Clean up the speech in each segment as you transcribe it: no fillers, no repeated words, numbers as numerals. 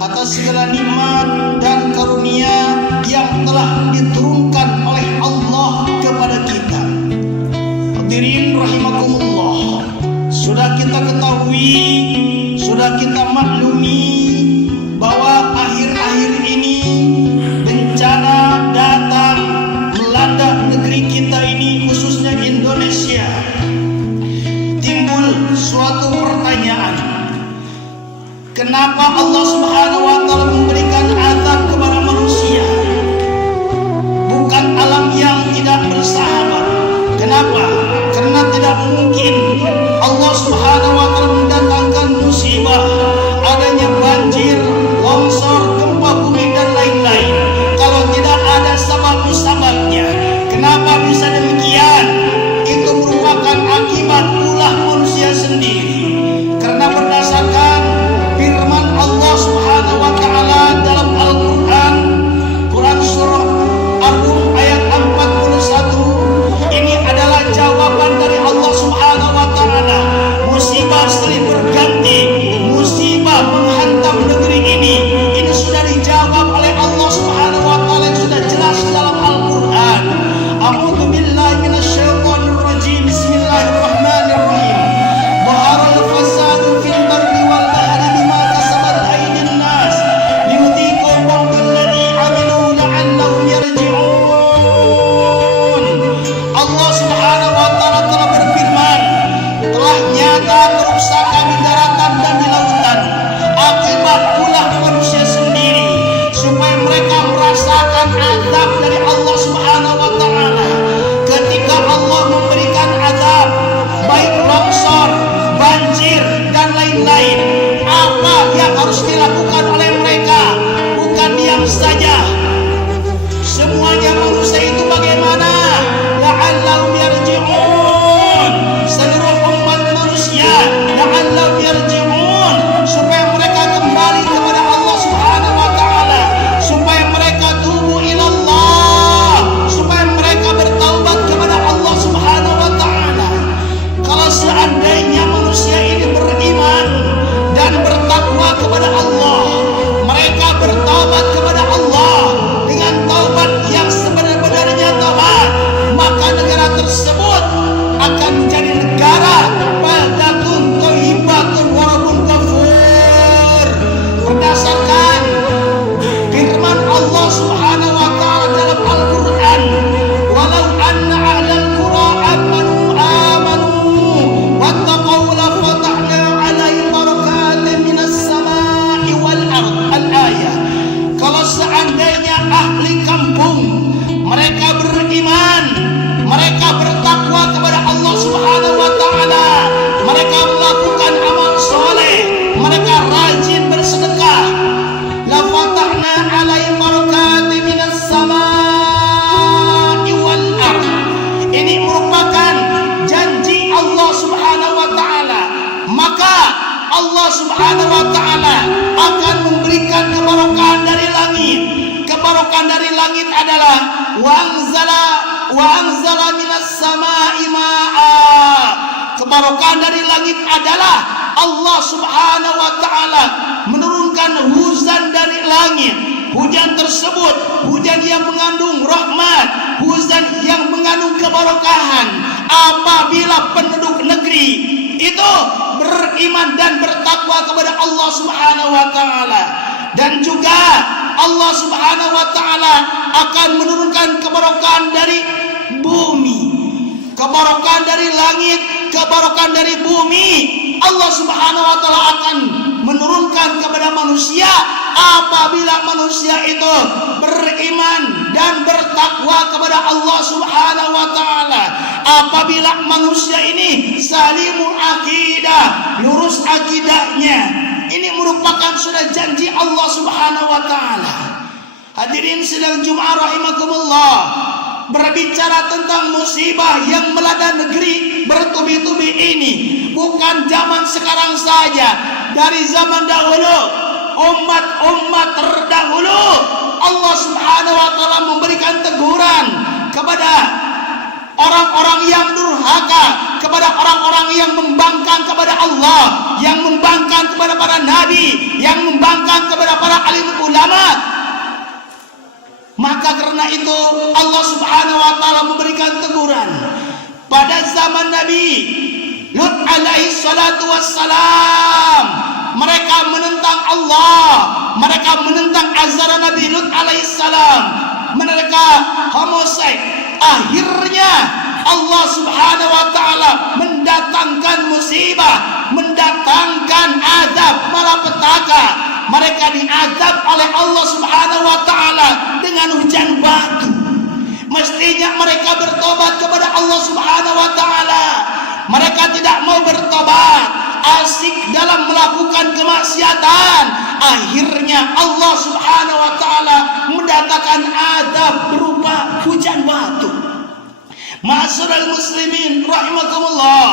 atas segala nikmat dan karunia yang telah diturunkan oleh Allah kepada kita. Hadirin rahimakumullah, sudah kita ketahui, sudah kita maklumi bahwa akhir-akhir ini bencana datang melanda negeri kita ini, khususnya Indonesia. Timbul suatu pertanyaan, kenapa Allah Subhanahu wa Ta'ala memberikan azab kepada manusia? Bukan alam yang tidak bersahabat. Kenapa? Karena tidak mungkin Allah Subhanahu wa Ta'ala mendatangkan musibah, adanya banjir, longsor, gempa bumi dan lain-lain kalau tidak ada sebab-sebabnya. Kenapa bisa demikian? Itu merupakan akibat ulah manusia sendiri. Karena berdasarkan firman Allah Subhanahu wa Ta'ala dalam Al-Quran, Quran surah Ar-Rum ayat 41, ini adalah jawaban dari Allah Subhanahu wa Ta'ala. Musibah silih berganti, musibah menghantam negeri ini sudah dijawab oleh Allah Subhanahu wa Ta'ala yang sudah jelas dalam Al-Quran. A'udzu billahi minasyaitonir rajim. Bismillahirrahmanirrahim. Dhaharal fasadu fil barri wal bahri bima kasabat aydin nas liyudhiqahum alladhi 'amilu la'allahum yarji'un. Allah Subhanahu wa Ta'ala telah berfirman, telah nyata kerusakan di daratan dan di lautan akibat ulah manusia sendiri, supaya mereka merasakan azab dari Allah Subhanahu wa Ta'ala. Ketika Allah memberikan azab, baik longsor, banjir dan lain-lain, apa yang harus dilakukan oleh mereka? Bukan diam saja. Semuanya manusia itu bagaimana? La'allahum yarji'un. Seluruh umat manusia la'allahum yarji'un, supaya mereka kembali kepada Allah Subhanahu wa Ta'ala, supaya mereka tubu ilallah, supaya mereka bertaubat kepada Allah Subhanahu wa Ta'ala. Kalau seandainya manusia ini beriman dan bertakwa kepada Allah, mereka bertaubat kepada Allah dengan taubat yang sebenar-benarnya taubat, maka negara tersebut akan menjadi negara baldatun thayyibatun wa rabbun ghafur. Berdasarkan firman Allah Subhanahu wa Ta'ala dalam Al-Quran, walau anna ahlal qura amanu wattaqaw la fatahna 'alaihim barakatin minas sama'i wal ard. Al-ayah. Kalau seandainya ahli kampung mereka beriman, mereka bertakwa kepada Allah Subhanahu wa Ta'ala, mereka melakukan amal soleh, mereka rajin bersedekah, la fatahna 'alaihim barakatin minas sama'i wal ard. Ini merupakan janji Allah Subhanahu wa Ta'ala. Maka Allah Subhanahu wa Ta'ala akan memberikan keberkahan dari langit. Keberkahan dari langit adalah wa anzala minas sama'i ma'a. Keberkahan dari langit adalah Allah Subhanahu wa Ta'ala menurunkan hujan dari langit. Hujan tersebut hujan yang mengandung rahmat, hujan yang mengandung keberkahan apabila penduduk negeri itu beriman dan bertakwa kepada Allah Subhanahu wa Ta'ala. Dan juga Allah Subhanahu wa Ta'ala akan menurunkan keberkahan dari bumi, keberkahan dari langit, keberkahan dari bumi. Allah Subhanahu wa Ta'ala akan menurunkan kepada manusia apabila manusia itu beriman dan bertakwa kepada Allah Subhanahu wa Ta'ala. Apabila manusia ini salimul akidah, lurus akidahnya, ini merupakan sudah janji Allah Subhanahu wa Ta'ala. Hadirin sidang Jumat rahimakumullah, berbicara tentang musibah yang melanda negeri bertubi-tubi ini bukan zaman sekarang saja. Dari zaman dahulu, umat-umat terdahulu, Allah Subhanahu wa Ta'ala memberikan teguran kepada orang-orang yang durhaka, kepada orang-orang yang membangkang kepada Allah, yang membangkang kepada para nabi, yang membangkang kepada para Maka karena itu Allah Subhanahu wa taala memberikan teguran pada zaman Nabi Lut alaihi salatu wassalam. Mereka menentang Allah, mereka menentang ajaran Nabi Lut alaihi salam, mereka homoseks. Akhirnya Allah Subhanahu wa taala mendatangkan musibah, mendatangkan azab malapetaka. Mereka diazab oleh Allah Subhanahu wa taala dengan hujan batu. Mestinya mereka bertobat kepada Allah Subhanahu wa taala. Mereka tidak mau bertobat, asik dalam melakukan kemaksiatan. Akhirnya Allah Subhanahu wa taala mendatangkan azab berupa hujan batu. Ma'asyiral muslimin rahimakumullah.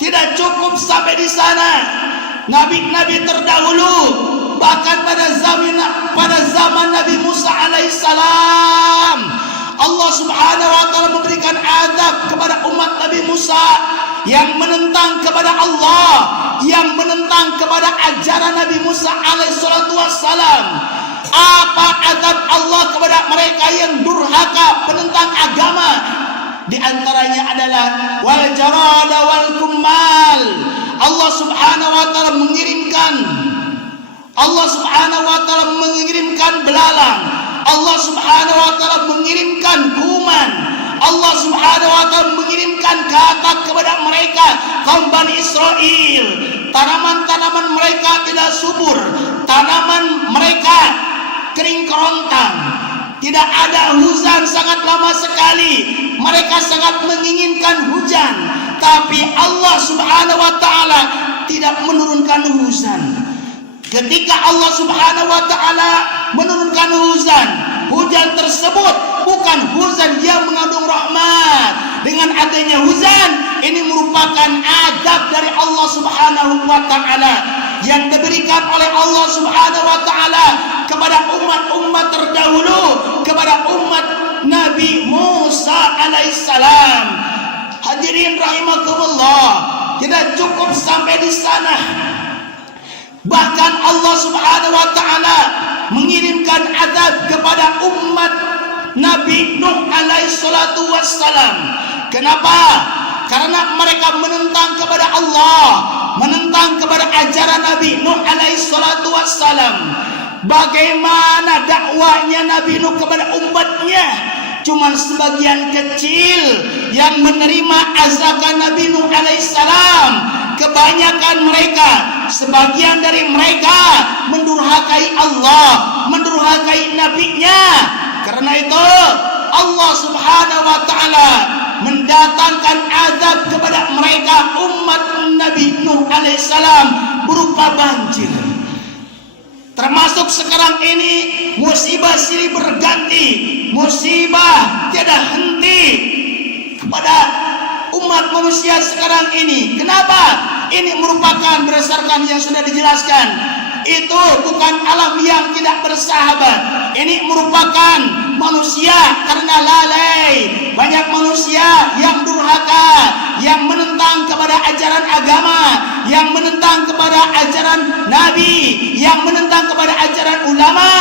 Tidak cukup sampai di sana. Nabi-nabi terdahulu, bahkan pada zaman Nabi Musa alaihissalam, Allah Subhanahu wa taala memberikan azab kepada umat Nabi Musa yang menentang kepada Allah, yang menentang kepada ajaran Nabi Musa alaihissalatu wassalam. Apa azab Allah kepada mereka yang durhaka penentang agama? Di antaranya adalah wal jarada wal kummal. Allah Subhanahu wa taala mengirimkan belalang. Allah Subhanahu wa taala mengirimkan kuman. Allah Subhanahu wa taala mengirimkan katak kepada mereka kaum Bani Israel. Tanaman-tanaman mereka tidak subur, tanaman mereka kering kerontang. Tidak ada hujan sangat lama sekali. Mereka sangat menginginkan hujan, tapi Allah Subhanahu wa taala tidak menurunkan hujan. Ketika Allah Subhanahu wa taala menurunkan hujan tersebut bukan hujan yang mengandung rahmat. Dengan adanya hujan ini merupakan azab dari Allah Subhanahu wa taala yang diberikan oleh Allah Subhanahu wa taala kepada umat-umat terdahulu, kepada umat Nabi Musa alaihissalam. Hadirin rahimakumullah, tidak cukup sampai di sana. Bahkan Allah Subhanahu wa taala mengirimkan azab kepada umat Nabi Nuh alaihi salatu wassalam. Kenapa? Karena mereka menentang kepada Allah, menentang kepada ajaran Nabi Nuh alaihi salatu wassalam. Bagaimana dakwahnya Nabi Nuh kepada umatnya? Cuma sebagian kecil yang menerima ajakan Nabi Nuh alaihissalam. Kebanyakan mereka, sebagian dari mereka mendurhakai Allah, mendurhakai nabinya. Karena itu Allah Subhanahu wa taala mendatangkan azab kepada mereka umat Nabi Nuh alaihissalam berupa banjir. Termasuk sekarang ini musibah silih berganti, musibah tiada henti kepada umat manusia sekarang ini. Kenapa? Ini merupakan berdasarkan yang sudah dijelaskan. Itu bukan alam yang tidak bersahabat. Ini merupakan manusia karena lalai. Banyak manusia yang durhaka, yang menentang kepada ajaran agama, yang menentang kepada ajaran Nabi, yang menentang kepada ajaran ulama.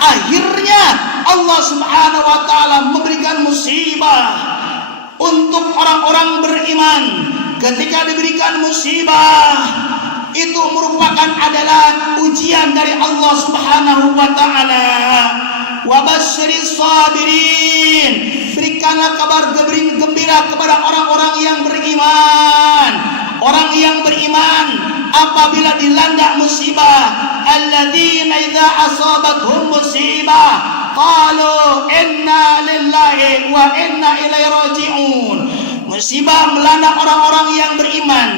Akhirnya Allah Subhanahu wa taala memberikan musibah untuk orang-orang beriman. Ketika diberikan musibah, itu merupakan adalah ujian dari Allah Subhanahu wa taala. Wa basyiris sabirin, berikanlah kabar gembira kepada orang-orang yang beriman. Orang yang beriman apabila dilanda musibah, alladzina idza asabathum musibah qalu inna lillahi wa inna ilaihi raji'un. Musibah melanda orang-orang yang beriman,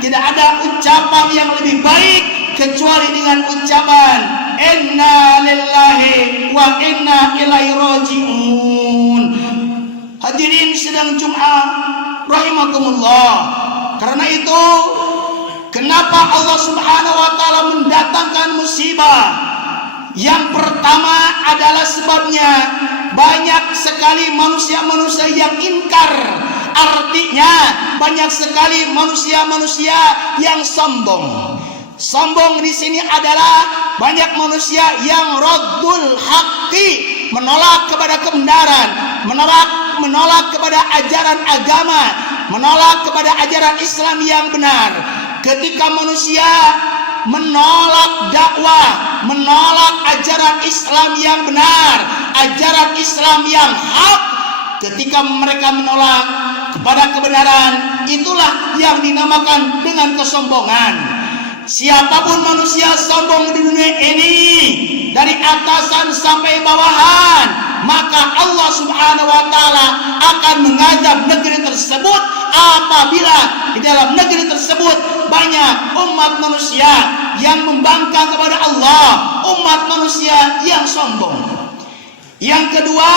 tidak ada ucapan yang lebih baik kecuali dengan ucapan inna lillahi wa inna ilaihi raji'un. Hadirin sidang Jumat rahimakumullah. Karena itu kenapa Allah Subhanahu wa taala mendatangkan musibah? Yang pertama adalah sebabnya banyak sekali manusia-manusia yang ingkar. Artinya banyak sekali manusia-manusia yang sombong. Sombong di sini adalah banyak manusia yang raddul haqqi, menolak kepada kebenaran, menolak kepada ajaran agama, menolak kepada ajaran Islam yang benar. Ketika manusia menolak dakwah, menolak ajaran Islam yang benar, ajaran Islam yang hak, ketika mereka menolak kepada kebenaran, itulah yang dinamakan dengan kesombongan. Siapapun manusia sombong di dunia ini, dari atasan sampai bawahan, maka Allah Subhanahu wa taala akan mengadab negeri tersebut apabila di dalam negeri tersebut banyak umat manusia yang membangkang kepada Allah, umat manusia yang sombong. Yang kedua,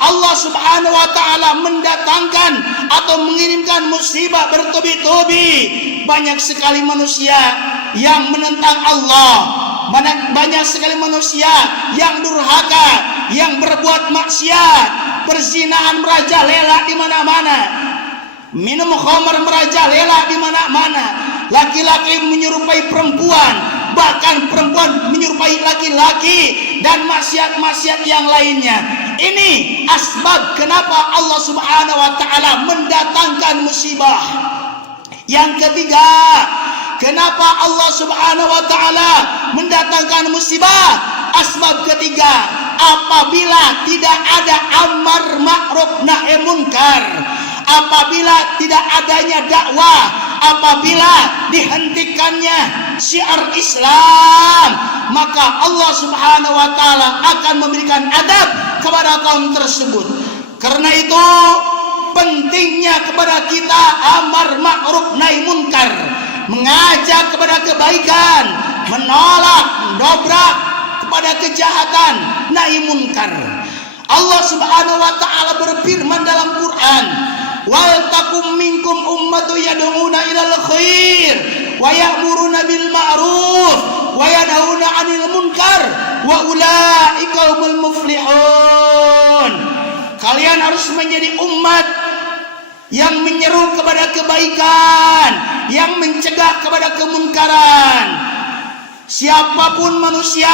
Allah Subhanahu wa taala mendatangkan atau mengirimkan musibah bertubi-tubi. Banyak sekali manusia yang menentang Allah, banyak sekali manusia yang durhaka, yang berbuat maksiat, perzinahan merajalela di mana-mana, minum khamar merajalela di mana-mana, laki-laki menyerupai perempuan, bahkan perempuan menyerupai laki-laki, dan maksiat-maksiat yang lainnya. Ini asbab kenapa Allah Subhanahu wa taala mendatangkan musibah. Yang ketiga, kenapa Allah Subhanahu wa taala mendatangkan musibah? Asbab ketiga, apabila tidak ada amar ma'ruf nahi munkar, apabila tidak adanya dakwah, apabila dihentikannya syiar Islam, maka Allah Subhanahu wa taala akan memberikan adab kepada kaum tersebut. Karena itu pentingnya kepada kita amar ma'ruf nahi munkar, mengajak kepada kebaikan, menolak, mendobrak kepada kejahatan, nahi munkar. Allah Subhanahu wa taala berfirman dalam Quran, wal takum minkum ummatu yad'una ilal khair wa ya'muruna bil ma'ruf wa yanhauna 'anil munkar wa ulaika humul muflihun. Kalian harus menjadi umat yang menyeru kepada kebaikan, yang mencegah kepada kemunkaran. Siapapun manusia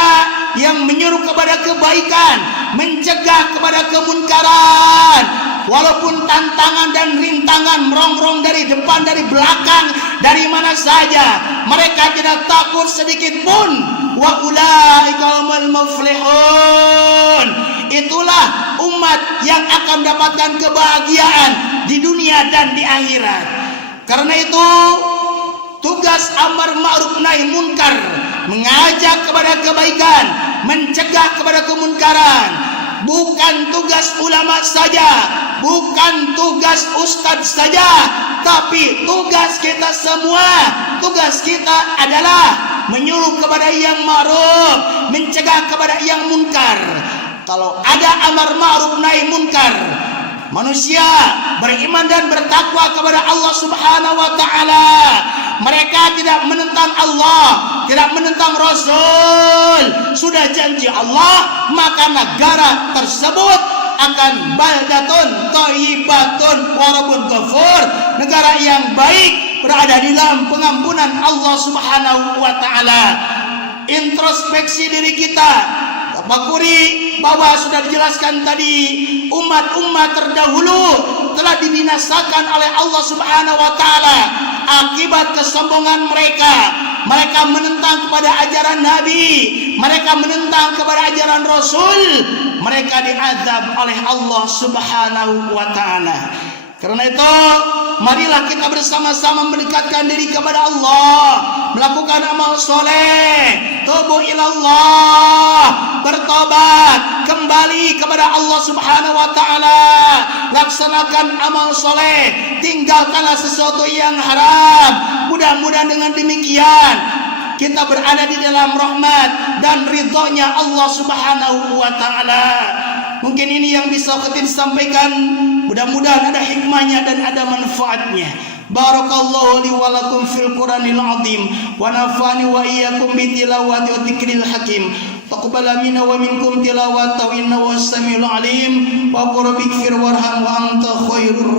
yang menyeru kepada kebaikan, mencegah kepada kemunkaran, walaupun tantangan dan rintangan merongrong dari depan, dari belakang, dari mana saja, mereka tidak takut sedikit pun. Wa ulaika humul muflihun. Itulah umat yang akan mendapatkan kebahagiaan di dunia dan di akhirat. Karena itu tugas amar ma'ruf nahi munkar, mengajak kepada kebaikan, mencegah kepada kemunkaran, bukan tugas ulama saja, bukan tugas ustadz saja, tapi tugas kita semua. Tugas kita adalah menyuruh kepada yang ma'ruf, mencegah kepada yang munkar. Kalau ada amar ma'ruf nahi munkar, manusia beriman dan bertakwa kepada Allah Subhanahu wa taala, mereka tidak menentang Allah, tidak menentang Rasul. Sudah janji Allah, maka negara tersebut akan baldatun thayyibatun wa rabbun ghafur, negara yang baik, berada di dalam pengampunan Allah Subhanahu wa taala. Introspeksi diri kita, tafakuri bahwa sudah dijelaskan tadi, umat-umat terdahulu telah dibinasakan oleh Allah Subhanahu wa taala akibat kesombongan mereka. Mereka menentang kepada ajaran Nabi, mereka menentang kepada ajaran Rasul, mereka diazab oleh Allah Subhanahu wa taala. Karena itu, marilah kita bersama-sama mendekatkan diri kepada Allah, melakukan amal soleh, tubu ilallah, bertobat, kembali kepada Allah Subhanahu wa taala, laksanakan amal soleh, tinggalkanlah sesuatu yang haram. Mudah-mudahan dengan demikian kita berada di dalam rahmat dan ridhonya Allah Subhanahu wa taala. Mungkin ini yang bisa kita sampaikan. Mudah-mudahan ada hikmahnya dan ada manfaatnya. Barakallahu li wa lakum fil Qur'anil azim wa nafa'ani wa iyyakum bi tilawati wa dzikril hakim. Taqabbal minna wa minkum tilawatahu innahu was-sami'ul alim wa qul bighfir warham wa anta khairur